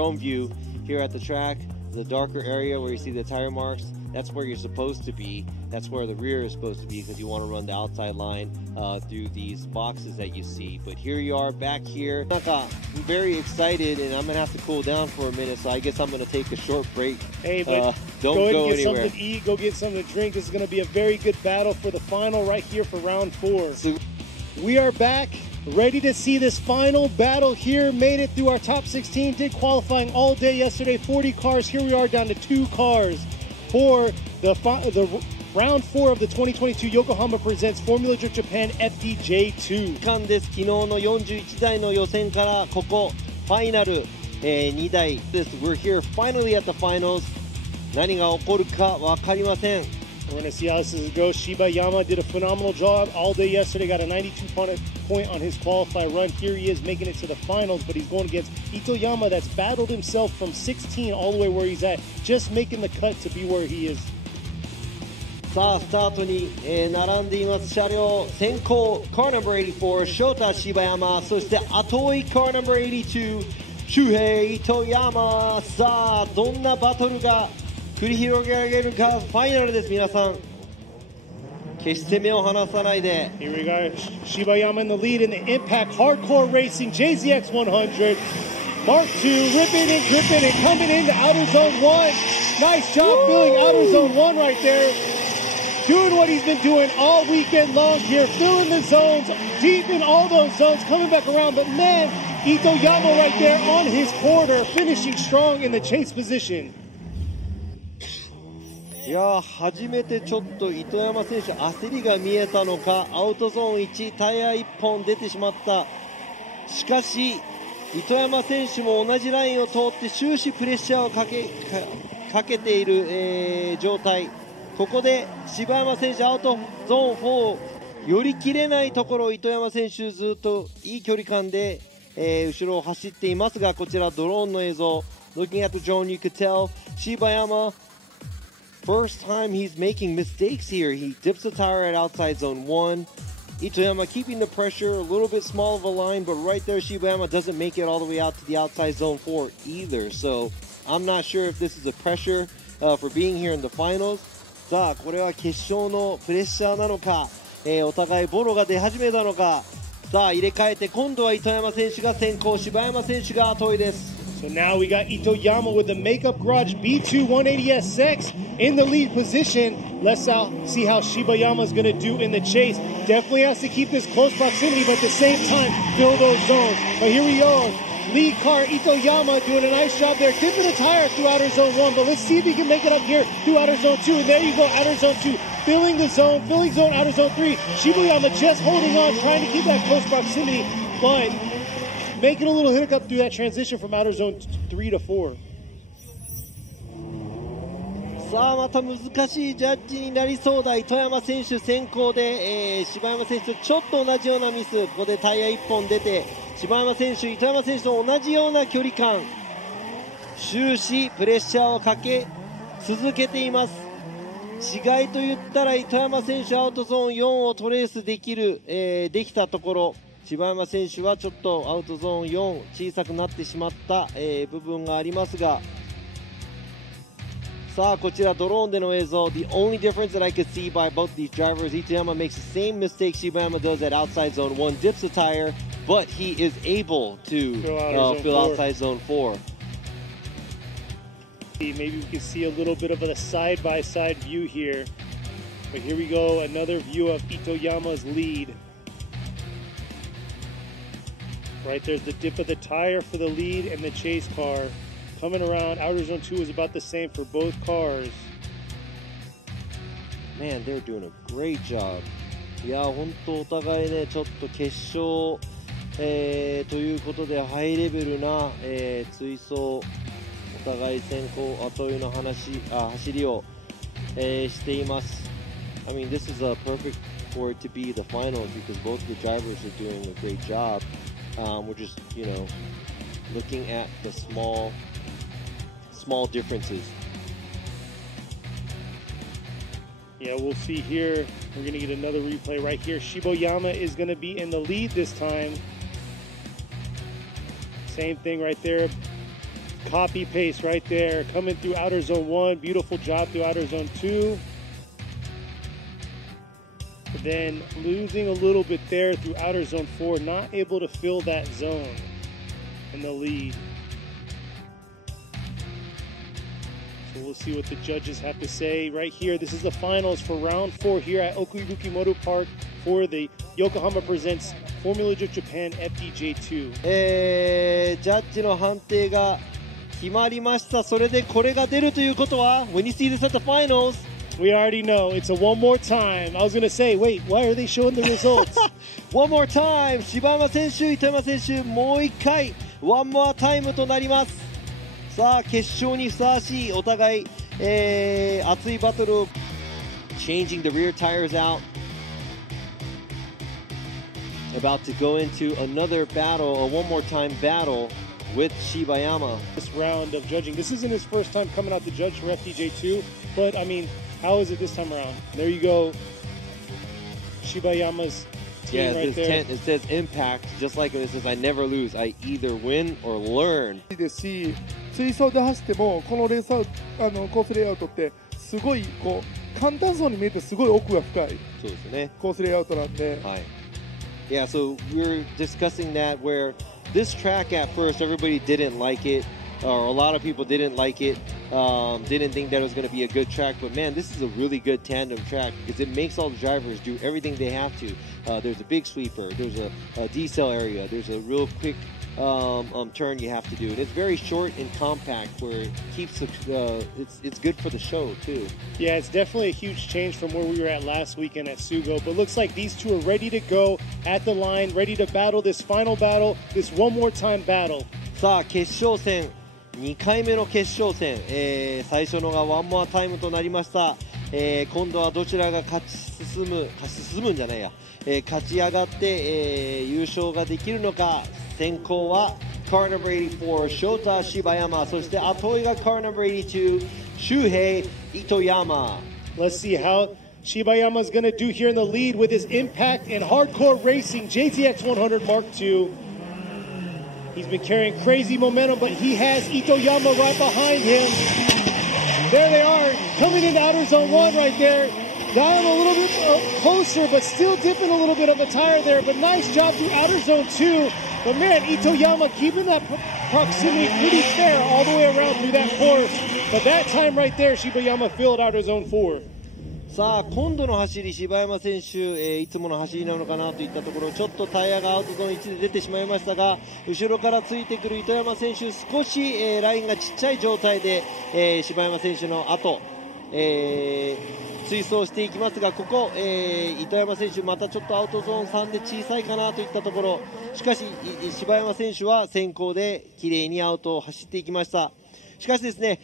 Drone view here at the track, the darker area where you see the tire marks, that's where you're supposed to be. That's where the rear is supposed to be because you want to run the outside line through these boxes that you see. But here you are back here. I'm very excited and I'm going to have to cool down for a minute, so I guess I'm going to take a short break. Hey, but don't go ahead go and get anywhere. something to eat, go get something to drink. This is going to be a very good battle for the final right here for round 4. We are back, ready to see this final battle here. Made it through our top 16, did qualifying all day yesterday, 40 cars. Here we are down to 2 cars for the round 4 of the 2022 Yokohama Presents Formula Drift Japan FDJ2。時間です。昨日の41台の予選からここファイナル、2台です。We're here finally at the finals. 何が起こるか分かりません。We're going to see how this goes. Shibayama did a phenomenal job all day yesterday. Got a 92 point on his qualify run. Here he is making it to the finals, but he's going against Itoyama that's battled himself from 16 all the way where he's at, just making the cut to be where he is. さあスタートに、並んでいます車両先行 Car No. 84 Shota Shibayama、 そして後追い Car No. 82 Shuhei Itoyama。 さあどんなバトルが繰り広げられるか。ファイナルです。皆さん決して目を離さないで。 Here we go. Shibayama in the lead in the Impact Hardcore Racing JZX 100 Mark II, ripping and gripping and coming into outer zone 1. Nice job filling outer zone 1 right there. Doing what he's been doing all weekend long here, filling the zones, deep in all those zones, coming back around. But man, Itoyama right there on his quarter, finishing strong in the chase position. いや初めてちょっと糸山選手焦りが見えたのか、アウトゾーン1タイヤ1本出てしまった。しかし糸山選手も同じラインを通って終始プレッシャーをかけている、状態。ここで柴山選手アウトゾーン4寄り切れないところ、糸山選手ずっといい距離感で、後ろを走っていますが、こちらドローンの映像。 Looking at the drone, you could tell Shibayama, first time he's making mistakes here. He dips the tire at outside zone 1. Itoyama keeping the pressure, a little bit small of a line, but right there Shibayama doesn't make it all the way out to the outside zone 4 either. So I'm not sure if this is a pressure for being here in the finals. さあこれは決勝のプレッシャーなのか、お互いボロが出始めたのか。さあ入れ替えて今度は糸山選手が先行、柴山選手が後追いです。 So now we got Itoyama with the Makeup Garage B2 180SX in the lead position. Let's see how Shibayama is going to do in the chase. Definitely has to keep this close proximity, but at the same time, fill those zones. But here we go. Lead car Itoyama doing a nice job there, dipping a tire through outer zone 1. But let's see if he can make it up here through outer zone 2. And there you go, outer zone 2. Filling the zone, filling zone, outer zone 3. Shibayama just holding on, trying to keep that close proximity. But making a little hiccup through that transition from outer zone 3 to 4. さあまた難しいジャッジになりそうだ。糸山選手先行で、柴山選手とちょっと同じようなミス。ここでタイヤ1本出て柴山選手、糸山選手と同じような距離感、終始プレッシャーをかけ続けています。違いと言ったら糸山選手アウトゾーン4をトレースできる、できたところ、柴山選手はちょっとアウトゾーン4小さくなってしまった、部分がありますが、さあこちらドローンでの映像。 The only difference that I could see by both these drivers, Itoyama makes the same mistake Shibayama does at outside zone 1, dips the tire, but he is able to fill outside zone 4. Maybe we can see a little bit of a side-by-side view here. But here we go, another view of Itoyama's lead. Right there's the dip of the tire for the lead and the chase car. Coming around, outer zone 2 is about the same for both cars. Man, they're doing a great job. いや本当お互いねちょっと決勝、ということでハイレベルな、追走、お互い先行後追いの走りを、しています。I mean, this is perfect for it to be the finals because both the drivers are doing a great job. We're just, you know, looking at the small differences. Yeah, we'll see here. We're going to get another replay right here. Shibayama is going to be in the lead this time. Same thing right there. Copy paste right there, coming through outer zone 1. Beautiful job through outer zone 2. But then losing a little bit there through outer zone 4, not able to fill that zone in the lead. So we'll see what the judges have to say right here. This is the finals for round 4 here at Okuibuki Motor Park for the Yokohama Presents Formula Japan FDJ2。ジャッジの判定が決まりました。それでこれが出るということは When you see this at the finals, we already know it's a one more time. I was going to say, wait, why are they showing the results? One more time. 柴山選手、糸山選手、もう一回 One more time となります。さあ決勝にふさわしいお互い、熱いバトルを Changing the rear tires out. About to go into another battle, a one more time battle with Shibayama. This round of judging. This isn't his first time coming out to judge for FDJ2, but I mean, how is it this time around? There you go. Shibayama's team right there. It says impact, just like it says I never lose. I either win or learn. ですし、追走で走ってもこのレースアウトコースレイアウトってすごいこう簡単そうに見えてすごい奥が深いそうですね。コースレイアウトなんで。はい。Yeah, so we're discussing that where this track at first everybody didn't like it, or a lot of people didn't like it, didn't think that it was going to be a good track. But man, this is a really good tandem track because it makes all the drivers do everything they have to. There's a big sweeper, there's a decel area, there's a real quick turn you have to do. And it's very short and compact where it keeps it's good for the show too. Yeah, it's definitely a huge change from where we were at last weekend at Sugo, but looks like these two are ready to go at the line, ready to battle this final battle, this one more time battle. さあ決勝戦2回目の決勝戦、最初のがワンモアタイムとなりました、今度はどちらが勝ち進むんじゃないや、勝ち上がって、優勝ができるのか。先行は Car No. 84 Shota Shibayama、 そして後追いが Car No. 82 Shuhei Itoyama。 Let's see how Shibayama is going to do here in the lead with his impact and hardcore racing JTX 100 Mark II. He's been carrying crazy momentum, but he has Itoyama right behind him. There they are, coming into outer zone 1 right there. Dial a little bit closer, but still dipping a little bit of a tire there. But nice job through outer zone 2. But man, Itoyama keeping that proximity pretty fair all the way around through that course. But that time right there, Shibayama filled outer zone 4. さあ今度の走り、柴山選手、いつもの走りなのかなといったところ、ちょっとタイヤがアウトゾーン1で出てしまいましたが、後ろからついてくる糸山選手、少し、ラインがちっちゃい状態で、柴山選手の後、追走していきますが、ここ、糸山選手またちょっとアウトゾーン3で小さいかなといったところ、しかし柴山選手は先行で綺麗にアウトを走っていきました。しかしですね、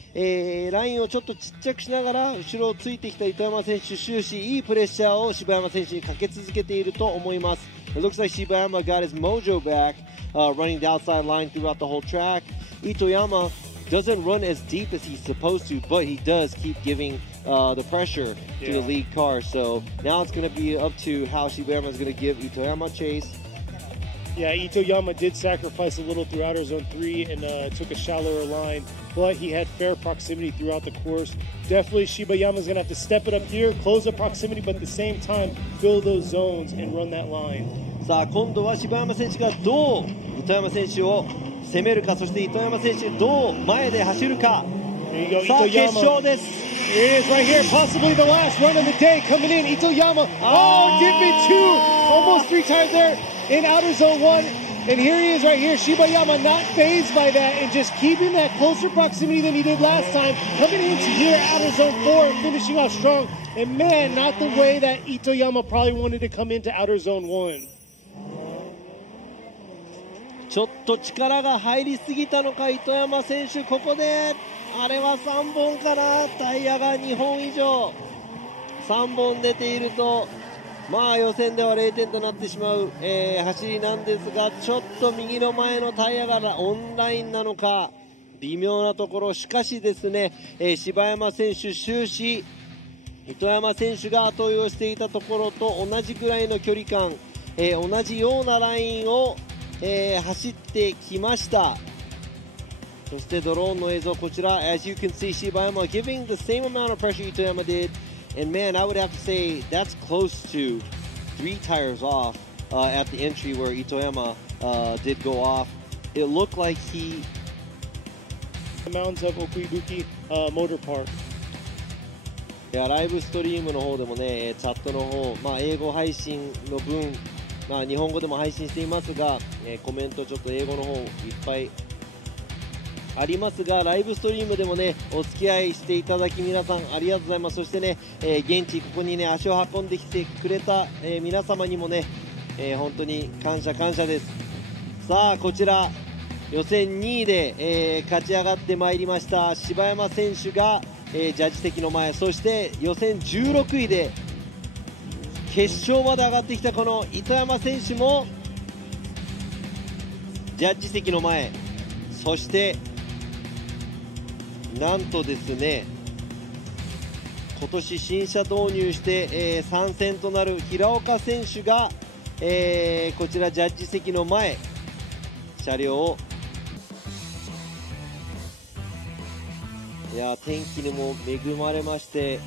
ラインをちょっとちっちゃくしながら後ろをついてきた糸山選手、終始いいプレッシャーを柴山選手にかけ続けていると思います。It looks like Shibayama got his mojo back, running the outside line throughout the whole track. Itoyama doesn't run as deep as he's supposed to, but he does keep giving the pressure to the lead car. So now it's going to be up to how Shibayama is going to give Itoyama a chase. Yeah, Itoyama did sacrifice a little through outer zone 3 and took a shallower line, but he had fair proximity throughout the course. Definitely Shibayama is going to have to step it up here, close the proximity, but at the same time fill those zones and run that line. さあ今度は柴山選手がどう糸山選手を攻めるか、そして糸山選手どう前で走るか。さあ決勝です。 Here it is right here, possibly the last run of the day coming in. Itoyama, oh, dip it two, almost 3 times there in outer zone 1. And here he is right here, Shibayama not fazed by that and just keeping that closer proximity than he did last time. Coming into here, outer zone 4, and finishing off strong. And man, not the way that Itoyama probably wanted to come into outer zone 1. ちょっと力が入りすぎたのか、糸山選手、ここであれは3本かな、タイヤが2本以上、3本出ていると、まあ予選では0点となってしまう、走りなんですが、ちょっと右の前のタイヤがオンラインなのか、微妙なところ、しかしですね、柴山選手、終始、糸山選手が後追いをしていたところと同じくらいの距離感、同じようなラインを走ってきました。そしてドローンの映像こちら As you can see Shibayama giving the same amount of pressure Itoyama did and man I would have to say that's close to 3 tires off at the entry where Itoyama did go off. It looked like he The mountains of Okuibuki Motor Park. いやライブストリームの方でもねチャットの方、英語配信の分、日本語でも配信していますが、コメントちょっと英語の方いっぱいありますがライブストリームでもねお付き合いしていただき皆さんありがとうございます。そしてね、現地ここにね足を運んできてくれた、皆様にもね、本当に感謝です。さあこちら予選2位で、勝ち上がってまいりました柴山選手が、ジャッジ席の前、そして予選16位で決勝まで上がってきたこの糸山選手もジャッジ席の前、そしてなんとですね今年新車導入して、参戦となる平岡選手が、こちらジャッジ席の前車両をいや天気にも恵まれまして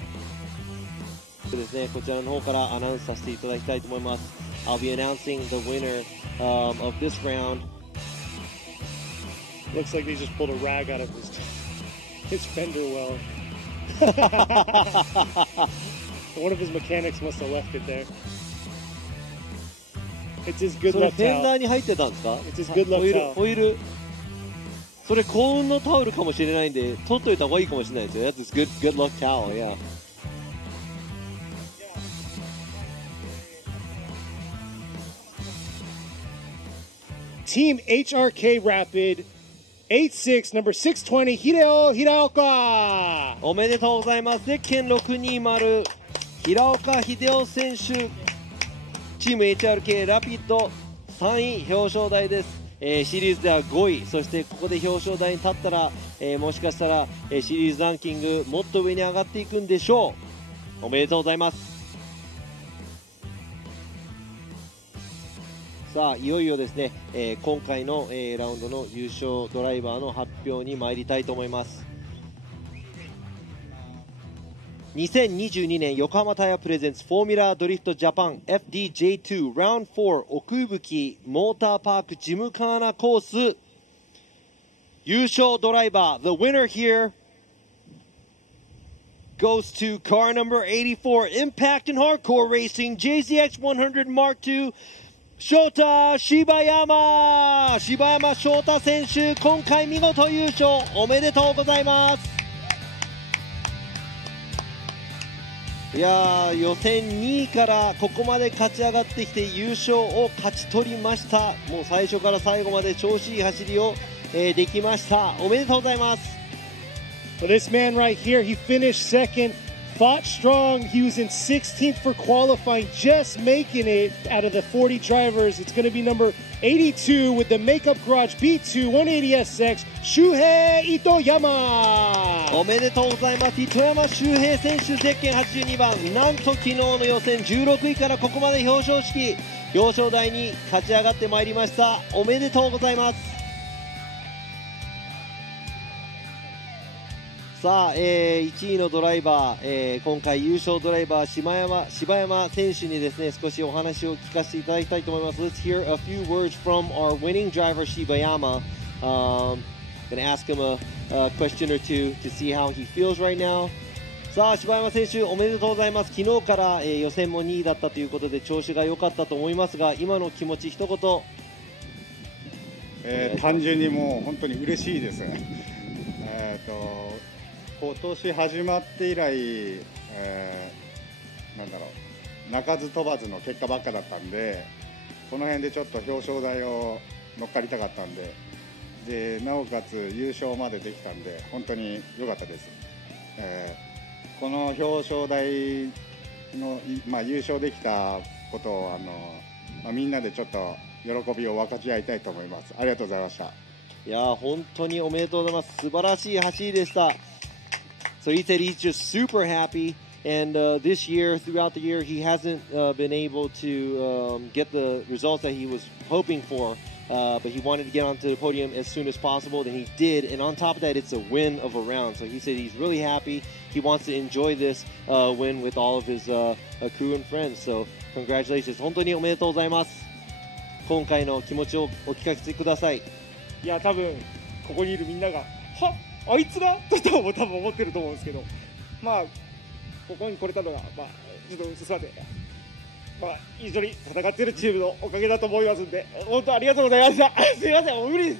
ですねこちらの方からアナウンスさせていただきたいと思います。 I'll be announcing the winner of this round. Looks like they just pulled a rag out of his fender well. One of his mechanics must have left it there. It's his good それ luck フェンダー towel. に入ってたんですか？ It's his good luck ホイール towel. それ幸運のタオルかもしれないんで取っといた方がいいかもしれないですよ。 That's his good luck towel, yeah. Team HRK Rapid 86 number 620 Hideo Hiraoka. おめでとうございます。ゼッケン620平岡秀夫選手、チーム HRK ラピッド3位表彰台です。シリーズでは5位、そしてここで表彰台に立ったら、もしかしたら、シリーズランキングもっと上に上がっていくんでしょう。おめでとうございます。さあいよいよですね、今回の、ラウンドの優勝ドライバーの発表に参りたいと思います。2022年横浜タイヤプレゼンツフォーミュラードリフトジャパン FDJ2 Round 4奥吹モーターパークジムカーナコース優勝ドライバー The winner here goes to car number 84 Impact and Hardcore Racing JZX100 Mark II Shota Shibayama 柴山翔太選手、今回見事優勝おめでとうございます。いや予選2位からここまで勝ち上がってきて優勝を勝ち取りました。もう最初から最後まで調子いい走りを、できました。おめでとうございます。 Well, this man right here, he finished second, fought strong. He was in 16th for qualifying, just making it out of the 40 drivers. It's going to be number 82 with the Makeup Garage B2 180SX, Shuhei Itoyama. おめでとうございます。糸山周平選手、ゼッケン82番、なんと昨日の予選16位からここまで表彰式表彰台に勝ち上がってまいりました。おめでとうございます。さあ、1位のドライバー、今回優勝ドライバー柴山選手にですね少しお話を聞かせていただきたいと思います。 Let's hear a few words from our winning driver Shibayama. Gonna ask him a question or two to see how he feels right now. さあ柴山選手おめでとうございます。昨日から、予選も2位だったということで調子が良かったと思いますが今の気持ち一言、単純にもう本当に嬉しいです。今年始まって以来、なんだろう、鳴かず飛ばずの結果ばっかだったんで、この辺でちょっと表彰台を乗っかりたかったんで、なおかつ優勝までできたんで、本当に良かったです。この表彰台の、優勝できたことをみんなでちょっと喜びを分かち合いたいと思います。ありがとうございました。いや本当におめでとうございます。素晴らしい走りでした。So he said he's just super happy, and this year, throughout the year, he hasn't been able to get the results that he was hoping for. but he wanted to get onto the podium as soon as possible, and he did. And on top of that, it's a win of a round. So he said he's really happy. He wants to enjoy this win with all of his crew and friends. So congratulations. 本当におめでとうございます。今回の気持ちをお聞かせください。いや、多分ここにいるみんなが、は、あいつがと多分思ってると思うんですけど、まあここに来れたのが、まあちょっとすみません。まあ、一緒に戦っているチームのおかげだと思いますんで、本当ありがとうございました。すみません、もう無理です。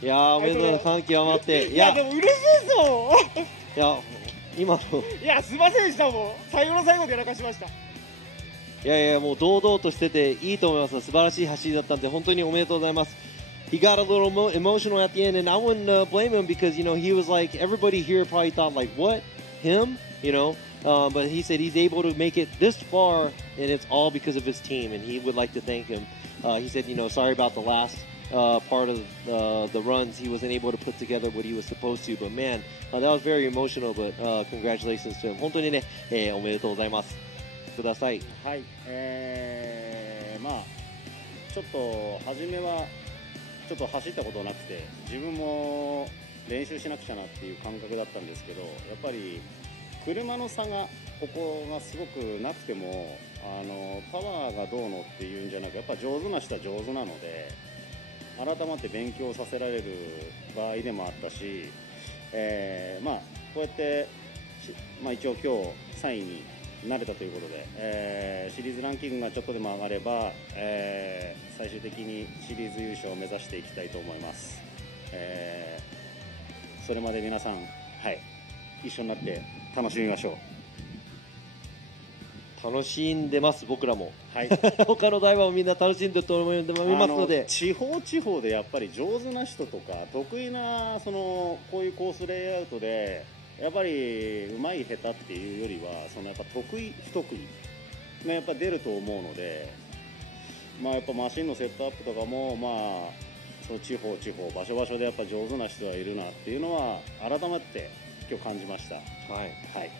いやー、おめでとうございます。感極まって。いや、でも嬉しいですもん。いや、今の。いや、すみませんでした、もう。最後の最後でやらかしました。いやいや、もう堂々としてていいと思います。素晴らしい走りだったんで、本当におめでとうございます。He got a little emotional at the end, and I wouldn't blame him because, you know, he was like, everybody here probably thought, like, what? Him? You know? But he said he's able to make it this far, and it's all because of his team, and he would like to thank him. He said, you know, sorry about the last part of the runs. He wasn't able to put together what he was supposed to, but man, that was very emotional, but congratulations to him. 本当にね、おめでとうございます。ください。はい、まあちょっと初めはちょっと走ったことなくて、自分も練習しなくちゃなっていう感覚だったんですけど、やっぱり車の差がここがすごくなくてもパワーがどうのっていうんじゃなく、やっぱ上手な人は上手なので改まって勉強させられる場合でもあったし、まあこうやって、まあ、一応今日3位になれたということで、シリーズランキングがちょっとでも上がれば、最終的にシリーズ優勝を目指していきたいと思います。それまで皆さん、はい、一緒になって楽しみましょう。楽しんでます、僕らも。はい、他のダイバーもみんな楽しんでると思いますので、地方地方でやっぱり上手な人とか得意なこういうコースレイアウトでやっぱり上手い下手っていうよりはやっぱ得意不得意がやっぱ出ると思うので、まあやっぱマシンのセットアップとかもまあその地方場所場所でやっぱ上手な人はいるなっていうのは改めて今日感じました。はい、はい、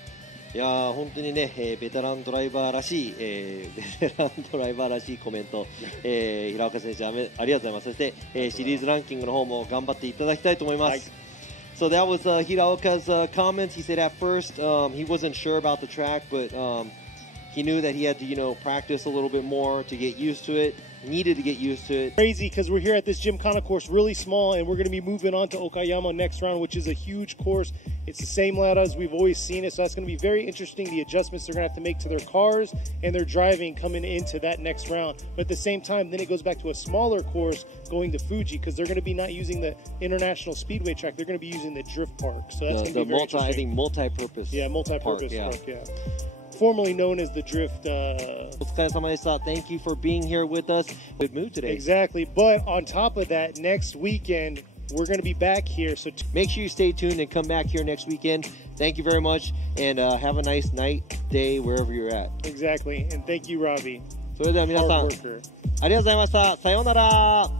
いやー本当にね、ベテランドライバーらしい、コメント、平岡選手ありがとうございます。そして、シリーズランキングの方も頑張っていただきたいと思います。はい、So that was Hiraoka's comments. He said at first he wasn't sure about the track, but he knew that he had to, you know, practice a little bit more to get used to it. Needed to get used to it. Crazy because we're here at this Gymkhana course, really small, and we're going to be moving on to Okayama next round, which is a huge course. It's the same layout as we've always seen it, so that's going to be very interesting, the adjustments they're going to have to make to their cars and their driving coming into that next round. But at the same time, then it goes back to a smaller course going to Fuji because they're going to be not using the International Speedway track, they're going to be using the drift park. So that's going to be very interesting. I think multi-purpose. Yeah, multi-purpose park, yeah. Formerly known as the Drift. お疲れ様でした。Thank you for being here with us. Good mood today. Exactly. But on top of that, next weekend, we're going to be back here. So make sure you stay tuned and come back here next weekend. Thank you very much. And have a nice night, day, wherever you're at. Exactly. And thank you, Robbie. それでは皆さん、ありがとうございました。さようなら。